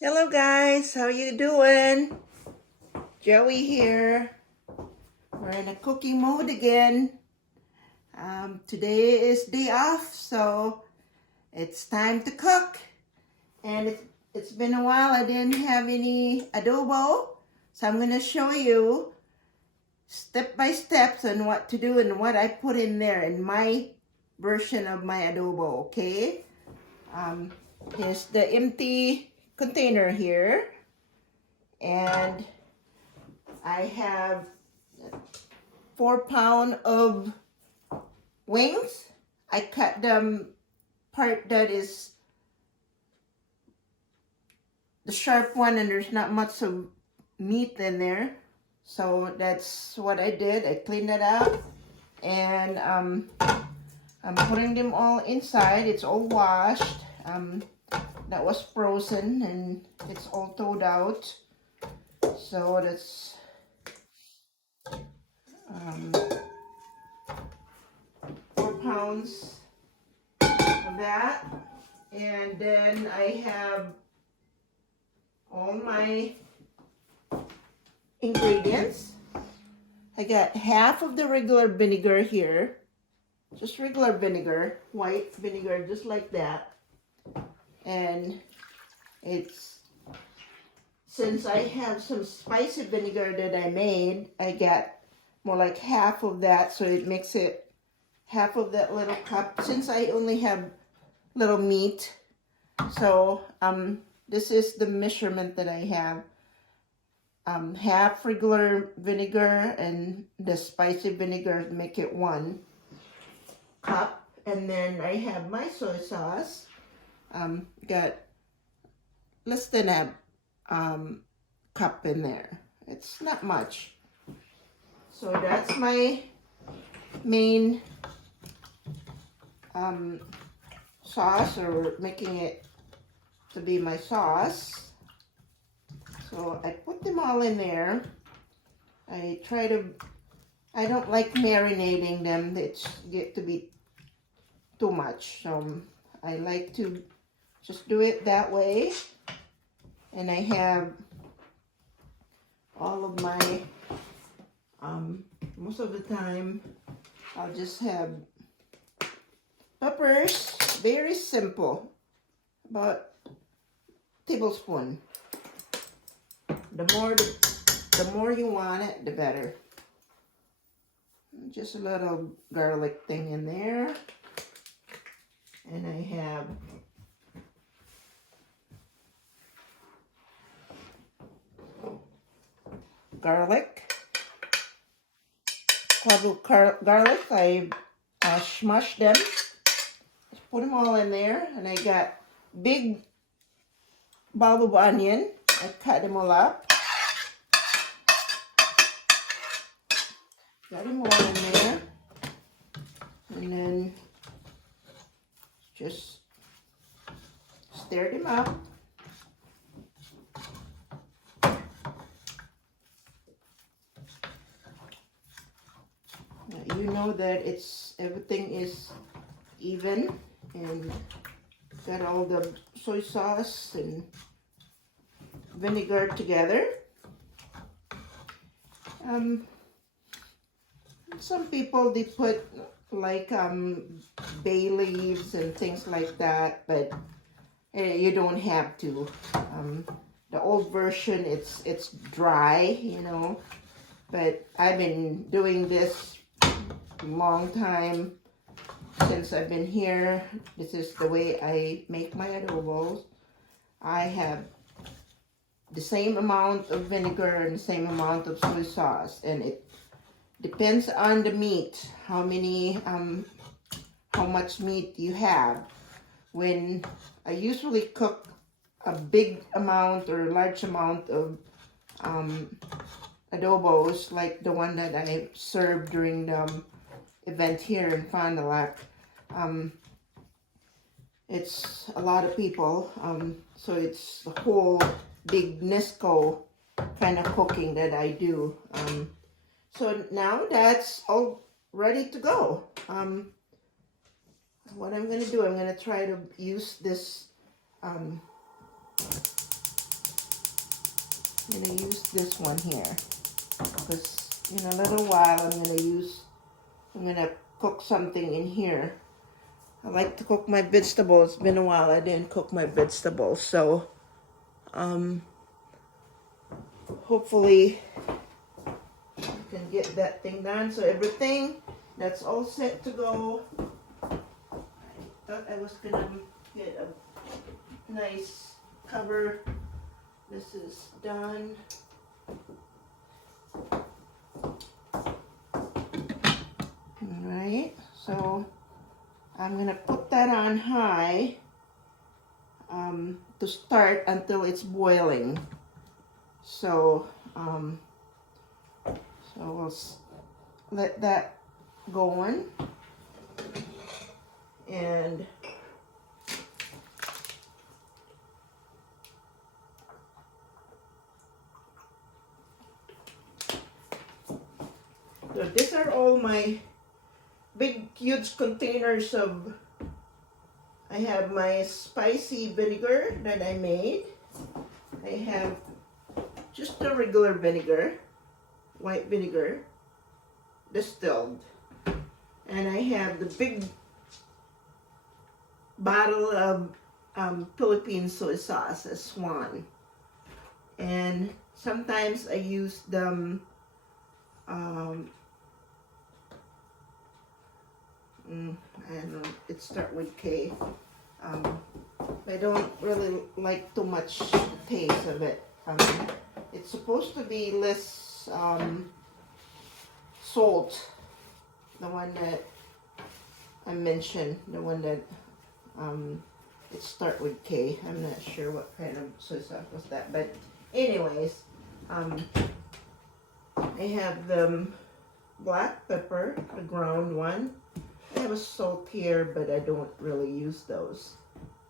Hello guys, how you doing? Joey here. We're in a cooking mode again. Today is day off, so it's time to cook. And it's been a while I didn't have any adobo, so I'm gonna show you step by steps on what to do and what I put in there in my version of my adobo, okay? Here's the empty container here. And I have 4 pounds of wings. I cut them part that is the sharp one and there's not much of meat in there. So that's what I did. I cleaned it out and I'm putting them all inside. It's all washed. That was frozen and it's all thawed out. So that's 4 pounds of that. And then I have all my ingredients. I got half of the regular vinegar here. Just regular vinegar, white vinegar, just like that. And it's, since I have some spicy vinegar that I made, I got more like half of that, so it makes it half of that little cup. Since I only have little meat, so this is the measurement that I have. Half regular vinegar and the spicy vinegar make it 1 cup. And then I have my soy sauce. Got less than a cup in there. It's not much. So that's my main sauce, or making it to be my sauce. So I put them all in there. I don't like marinating them. They get to be too much. So I like to just do it that way. And I have all of my, most of the time, I'll just have peppers. Very simple. About tablespoon. The more you want it, the better. Just a little garlic thing in there. And I have garlic. Clove garlic. I smushed them. Just put them all in there. And I got big bulb of onion. I cut them all up. Got them all in there. And then just stir them up. Now, you know that everything is even, and got all the soy sauce and vinegar together. Some people, they put like bay leaves and things like that, but you don't have to. The old version, it's dry, you know, but I've been doing this a long time. Since I've been here, this is the way I make my adobos. I have the same amount of vinegar and the same amount of soy sauce, and it depends on the meat, how much meat you have. When I usually cook a big amount or a large amount of adobos, like the one that I served during the event here in Fond du Lac, it's a lot of people, so it's the whole big Nisco kind of cooking that I do. So now that's all ready to go. What I'm going to do, I'm going to try to use this I'm gonna use this one here because in a little while I'm gonna cook something in here. I like to cook my vegetables. It's been a while I didn't cook my vegetables, so hopefully I can get that thing done. So everything that's all set to go. I thought I was gonna get a nice cover. This is done. Alright, so I'm gonna put that on high to start until it's boiling. So we'll let that go on, and so these are all my big huge containers of, I have my spicy vinegar that I made. I have just the regular vinegar, white vinegar, distilled. And I have the big bottle of Philippine soy sauce, a Swan. And sometimes I use them, I don't know, it starts with K. I don't really like too much the taste of it. It's supposed to be less salt. The one that I mentioned, the one that it starts with K. I'm not sure what kind of soy sauce was that, but anyways, I have the black pepper, the ground one. I have a salt here, but I don't really use those.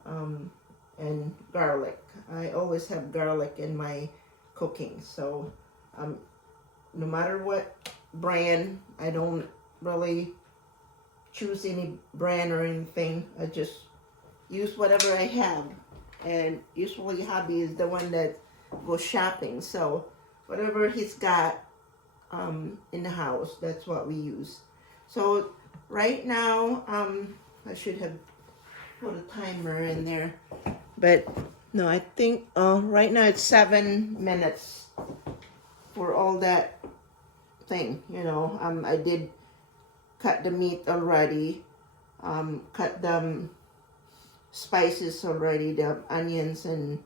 And garlic. I always have garlic in my cooking, so no matter what brand, I don't really choose any brand or anything. I just use whatever I have, and usually hubby is the one that goes shopping, so whatever he's got in the house, that's what we use. So right now, I should have put a timer in there, but no, I think right now it's 7 minutes for all that thing, you know. I did cut the meat already, cut the spices already, the onions and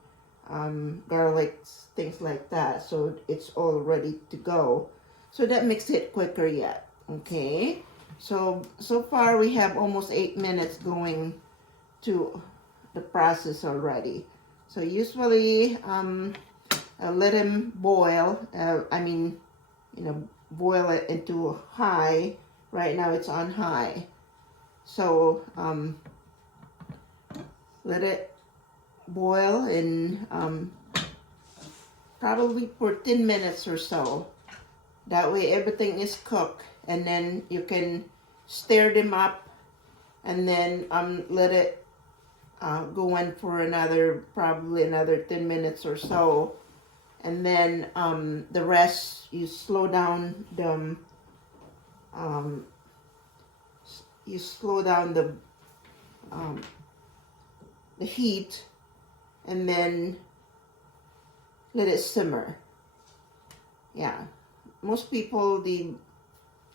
garlic, things like that, so it's all ready to go. So that makes it quicker yet. Okay, so far we have almost 8 minutes going to the process already. So usually I let him boil, boil it into high. Right now it's on high, so let it boil in probably for 10 minutes or so. That way everything is cooked, and then you can stir them up, and then let it go in for probably another 10 minutes or so, and then the rest you slow down the heat, and then let it simmer. Yeah, most people, they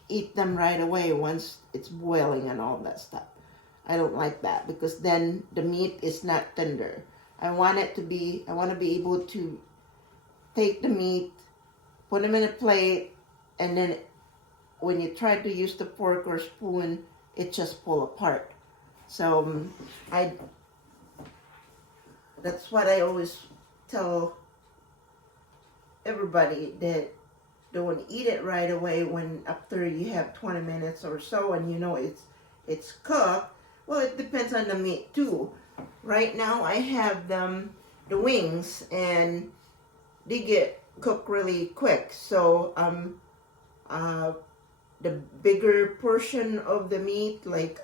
eat them right away once it's boiling and all that stuff. I don't like that, because then the meat is not tender. I want to be able to take the meat, put them in a plate, and then when you try to use the fork or spoon, it just pull apart. So that's what I always tell everybody, that don't eat it right away when after you have 20 minutes or so and you know it's cooked. Well, it depends on the meat too. Right now I have the wings, and they get cooked really quick. So the bigger portion of the meat, like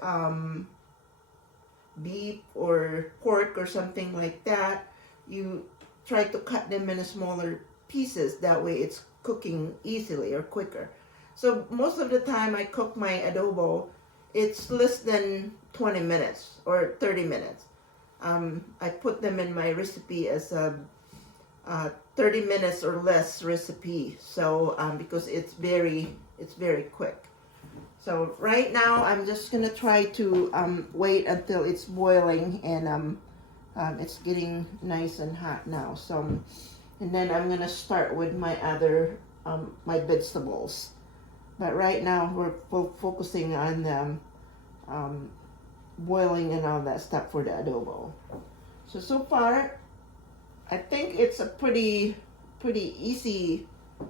beef or pork or something like that, you try to cut them in a smaller pieces. That way it's cooking easily or quicker. So most of the time I cook my adobo, it's less than 20 minutes or 30 minutes. I put them in my recipe as a 30 minutes or less recipe. So because it's very quick. So right now I'm just gonna try to wait until it's boiling, and it's getting nice and hot now. So and then I'm gonna start with my other my vegetables. But right now we're focusing on the boiling and all that stuff for the adobo. So far, I think it's a pretty easy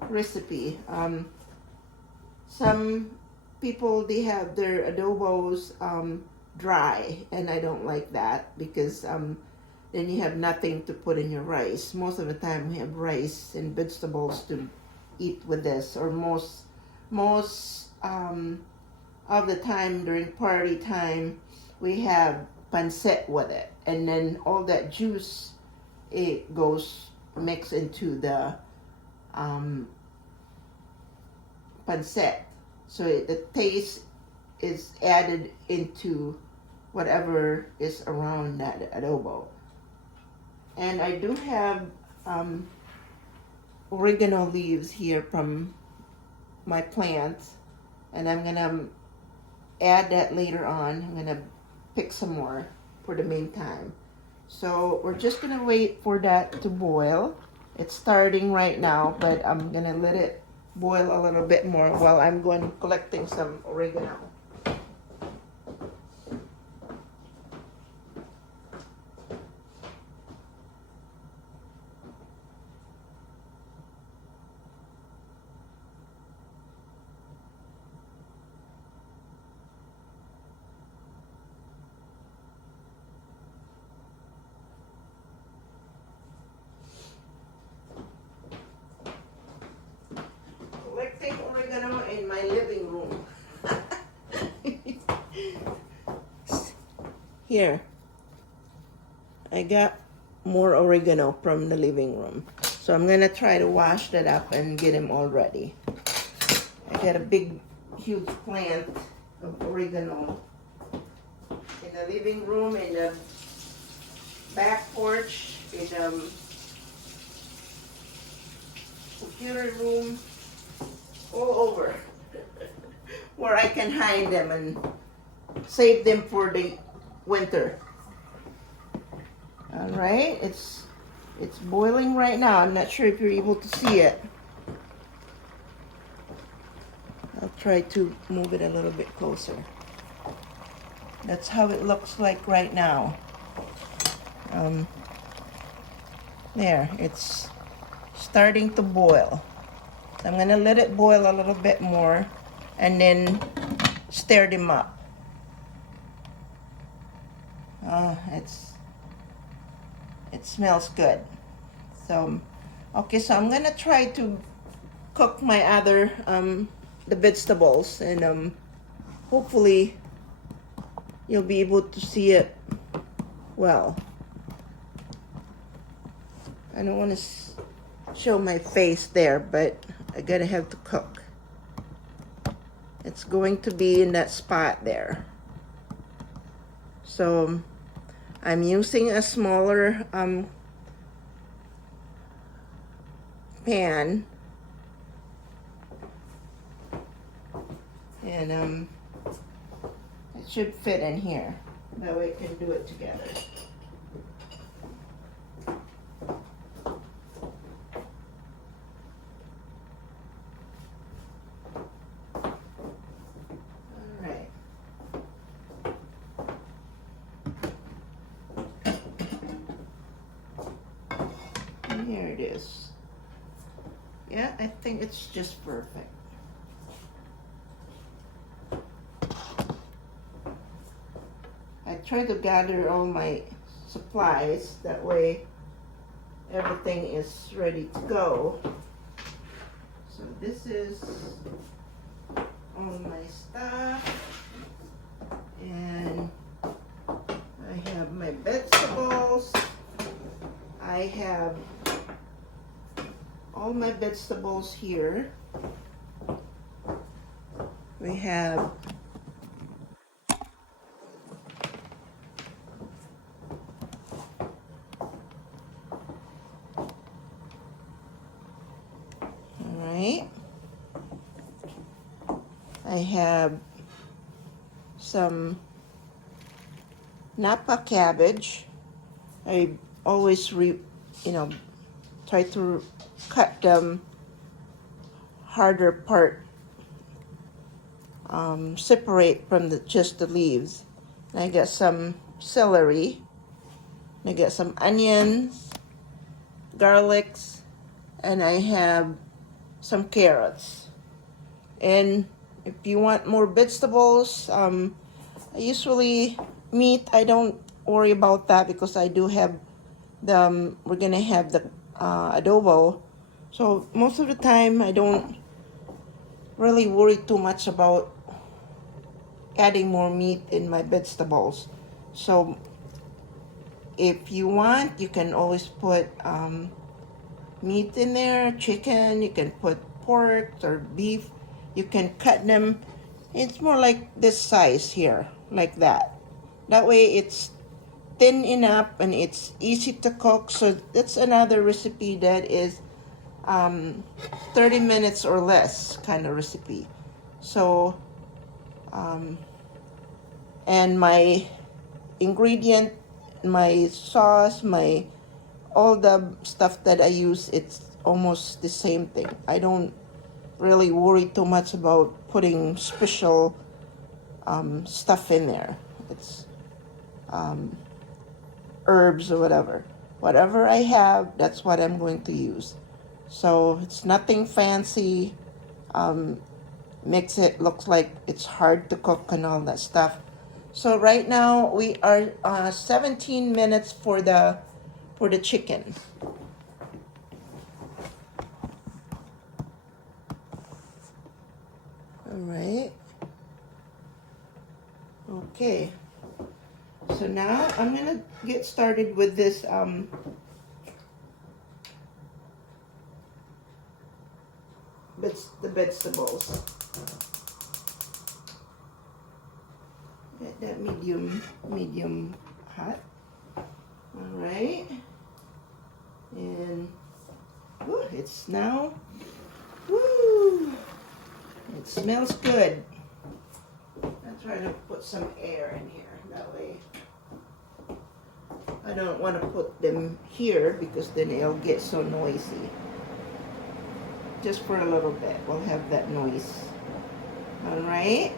recipe. Some people, they have their adobos dry, and I don't like that because then you have nothing to put in your rice. Most of the time we have rice and vegetables to eat with this, or most of the time during party time we have pancit with it, and then all that juice, it goes mixed into the pancit, so the taste is added into whatever is around that adobo. And I do have oregano leaves here from my plants, and I'm gonna add that later on. I'm gonna pick some more for the meantime. So we're just gonna wait for that to boil. It's starting right now, but I'm gonna let it boil a little bit more while I'm going collecting some oregano. Collecting oregano in my living room. Here, I got more oregano from the living room. So I'm gonna try to wash that up and get them all ready. I got a big, huge plant of oregano in the living room, in the back porch, in the computer room, all over, where I can hide them and save them for the winter. All right, it's boiling right now. I'm not sure if you're able to see it. I'll try to move it a little bit closer. That's how it looks like right now. There, it's starting to boil. I'm gonna let it boil a little bit more and then stir them up. Oh, it smells good. So, okay, so I'm gonna try to cook my other the vegetables, and hopefully you'll be able to see it well. I don't want to show my face there, but I gotta have to cook. It's going to be in that spot there. So I'm using a smaller pan, and it should fit in here. That way we can do it together. Here it is. Yeah, I think it's just perfect. I try to gather all my supplies, that way everything is ready to go. So this is all my stuff, and I have my vegetables. I have all my vegetables here. We have I have some Napa cabbage. I always try to cut the harder part, separate from just the leaves. And I got some celery. And I got some onions, garlics, and I have some carrots. And if you want more vegetables, I usually meat, I don't worry about that because I do have the we're gonna have the adobo, so most of the time I don't really worry too much about adding more meat in my vegetables. So if you want, you can always put meat in there, chicken, you can put pork or beef, you can cut them. It's more like this size here, like that. That way it's thin enough and it's easy to cook. So that's another recipe that is 30 minutes or less kind of recipe. So and my ingredient, my sauce, my all the stuff that I use, it's almost the same thing. I don't really worry too much about putting special stuff in there. It's herbs or whatever I have, that's what I'm going to use. So it's nothing fancy, makes it look like it's hard to cook and all that stuff. So right now we are 17 minutes for the chicken. All right. Okay. So now I'm gonna get started with this the vegetables. Get that medium hot. All right. And woo, it's now, woo, it smells good. I'll try to put some air in here. That way I don't want to put them here because then it'll get so noisy. Just for a little bit, we'll have that noise. All right.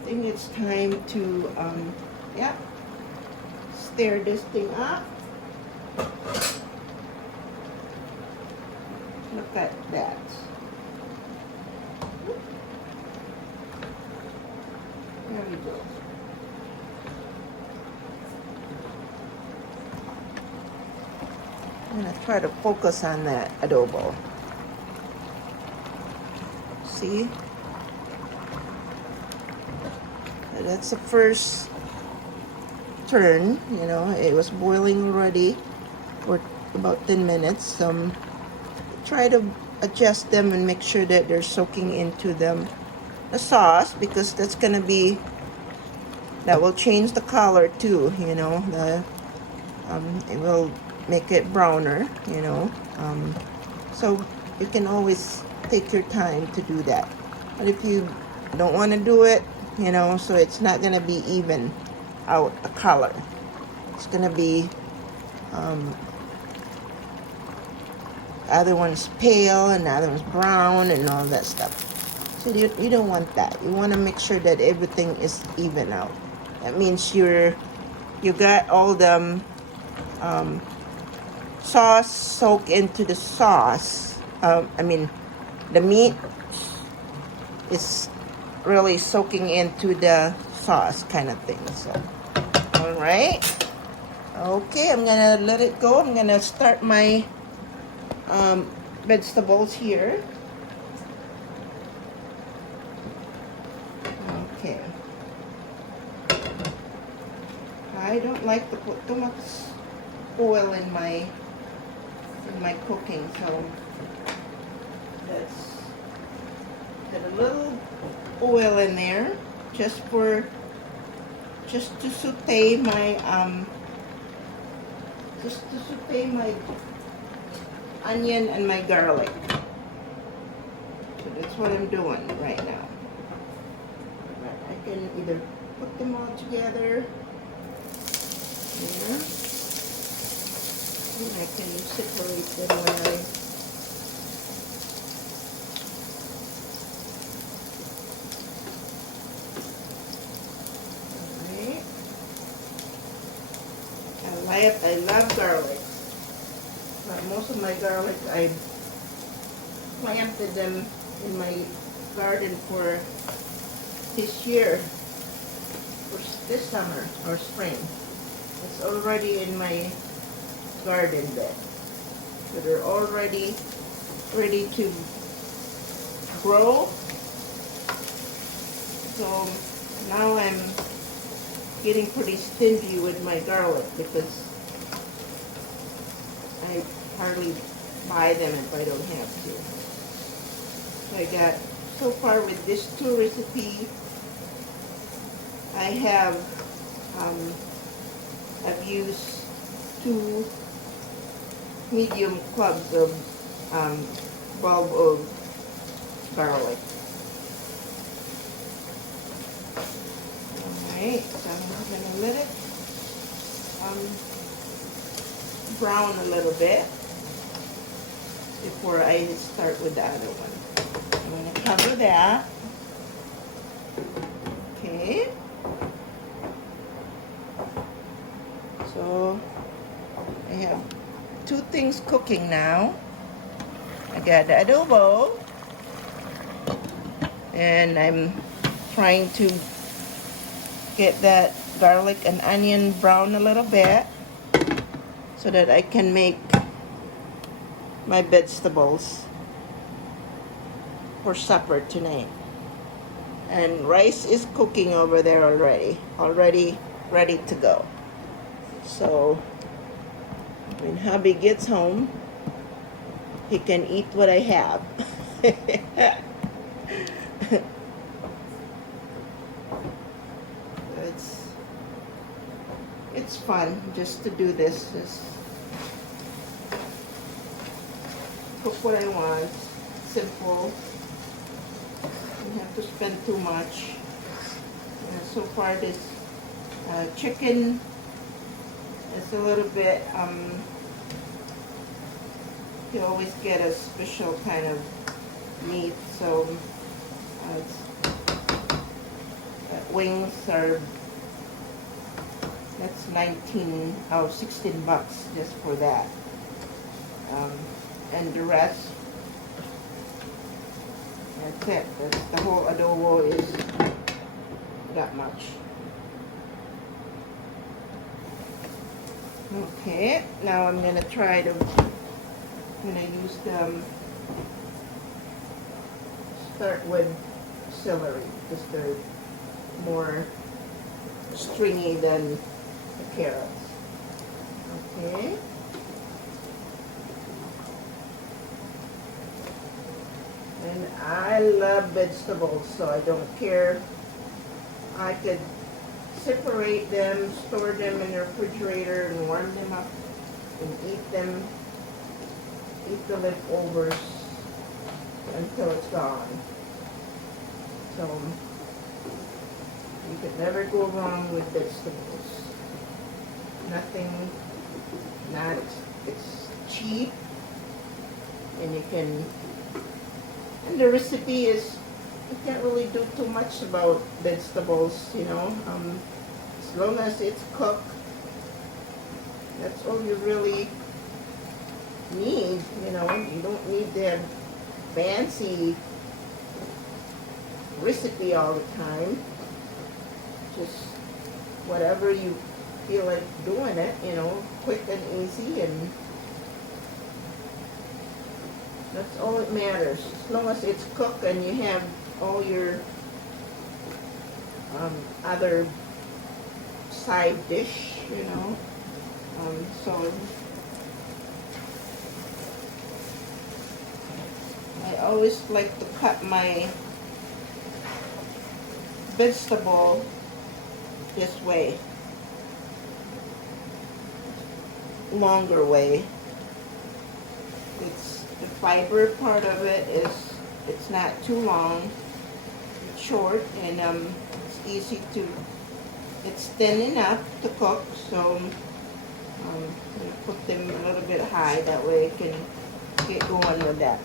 I think it's time to, yeah, stir this thing up. Look at that. There we go. I'm gonna try to focus on that adobo. See? That's the first turn, you know, it was boiling already for about 10 minutes. Try to adjust them and make sure that they're soaking into the sauce, because that's gonna be, that will change the color too, you know, it will make it browner, you know, so you can always take your time to do that. But if you don't want to do it, you know, so it's not gonna be even out a color. It's gonna be other one's pale and the other one's brown and all that stuff. So you don't want that. You want to make sure that everything is even out. That means you got all the sauce soak into the sauce. I mean, the meat is really soaking into the sauce kind of thing. So, all right. Okay, I'm gonna let it go. I'm gonna start my vegetables here. Okay. I don't like to put too much oil in my in my cooking. So let's get a little oil in there just to saute my onion and my garlic. So that's what I'm doing right now. But I can either put them all together here, and I can separate them when I love garlic, but most of my garlic I planted them in my garden for this year, for this summer or spring. It's already in my garden bed. So they're already ready to grow. So now I'm getting pretty stingy with my garlic because I hardly buy them if I don't have to. So I got, so far with this 2 recipe, I have, I've used 2 medium cloves of bulb of garlic. Alright, so I'm going to let it brown a little bit before I start with the other one. I'm going to cover that. Okay. So I have 2 things cooking now. I got the adobo, and I'm trying to get that garlic and onion brown a little bit so that I can make my vegetables for supper tonight. And rice is cooking over there already ready to go. So when hubby gets home, he can eat what I have. It's fun just to do this. Just cook what I want. Simple. Don't have to spend too much. So far this chicken is a little bit, you always get a special kind of meat, so wings are, that's 16 bucks just for that. And the rest, that's it. That's the whole adobo is that much. Okay, now I'm gonna use start with celery because they're more stringy than the carrots. Okay. And I love vegetables, so I don't care. I could separate them, store them in the refrigerator, and warm them up and eat them. Eat the leftovers until it's gone. So you could never go wrong with vegetables. Nothing, it's cheap, and you can, and the recipe is, you can't really do too much about vegetables, you know. As long as it's cooked, that's all you really need, you know. You don't need the fancy recipe all the time. Just whatever you feel like doing it, you know, quick and easy, and that's all that matters. As long as it's cooked and you have all your other side dish, you know. So always like to cut my vegetable this way, longer way. It's the fiber part of it is, it's not too long, it's short, and it's easy to, it's thin enough to cook. So I'm gonna put them a little bit high, that way I can get going with that.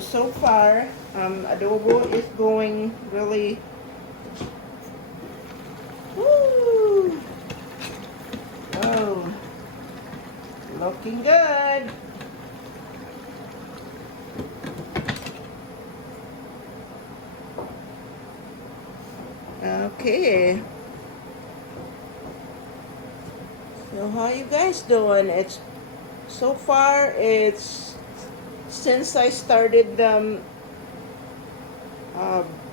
So far, adobo is going really, woo! Oh, looking good. Okay. So how you guys doing? It's so far, it's since I started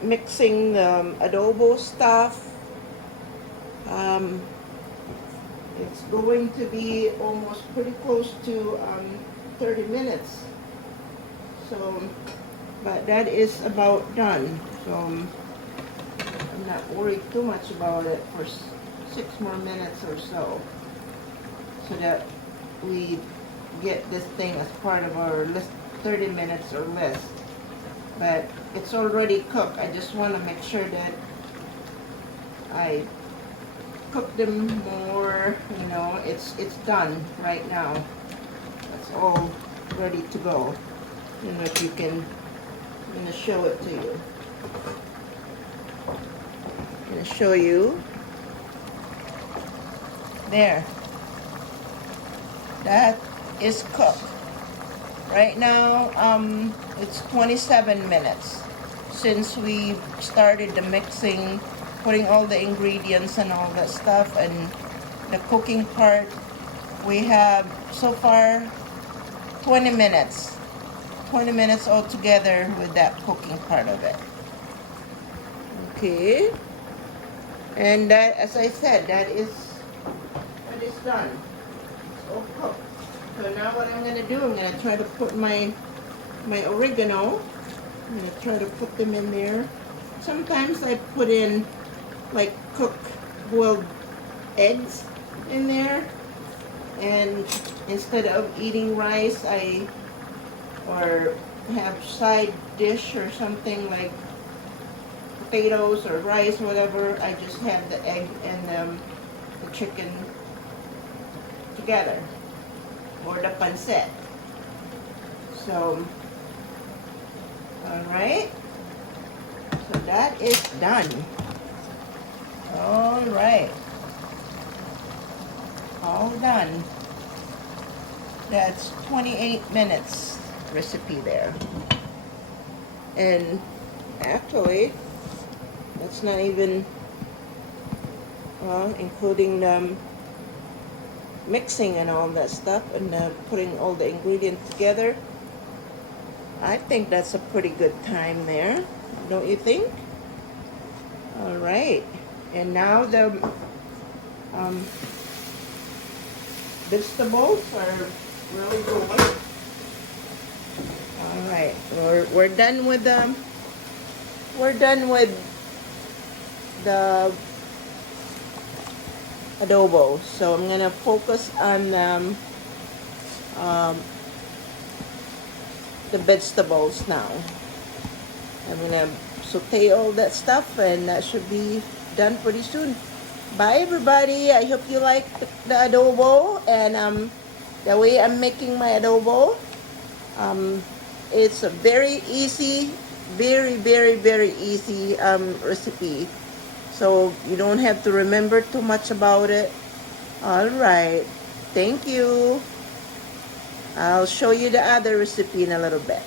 mixing the adobo stuff, it's going to be almost pretty close to 30 minutes. So, but that is about done. So I'm not worried too much about it for 6 more minutes or so, so that we get this thing as part of our list, 30 minutes or less. But it's already cooked. I just want to make sure that I cook them more, you know. It's done right now. That's all ready to go. You know, if you can, I'm going to show it to you. I'm going to show you. There. That is cooked. Right now, it's 27 minutes since we started the mixing, putting all the ingredients and all that stuff, and the cooking part. We have so far 20 minutes. 20 minutes altogether with that cooking part of it. Okay. And that, as I said, that is done. It's all cooked. So now what I'm going to do, I'm going to try to put my oregano. I'm going to try to put them in there. Sometimes I put in like cooked boiled eggs in there, and instead of eating rice, or have side dish or something like potatoes or rice, whatever, I just have the egg and the chicken together, or the pancit. So, alright, so that is done. Alright, all done. That's 28 minutes recipe there. And actually, that's not even including the mixing and all that stuff, and putting all the ingredients together. I think that's a pretty good time there, don't you think? All right, and now the vegetables are really good. All right, we're done with the adobo. So I'm gonna focus on the vegetables now. I'm gonna saute all that stuff, and that should be done pretty soon. Bye everybody. I hope you like the adobo, and the way I'm making my adobo. It's a very easy, very easy recipe. So you don't have to remember too much about it. All right. Thank you. I'll show you the other recipe in a little bit.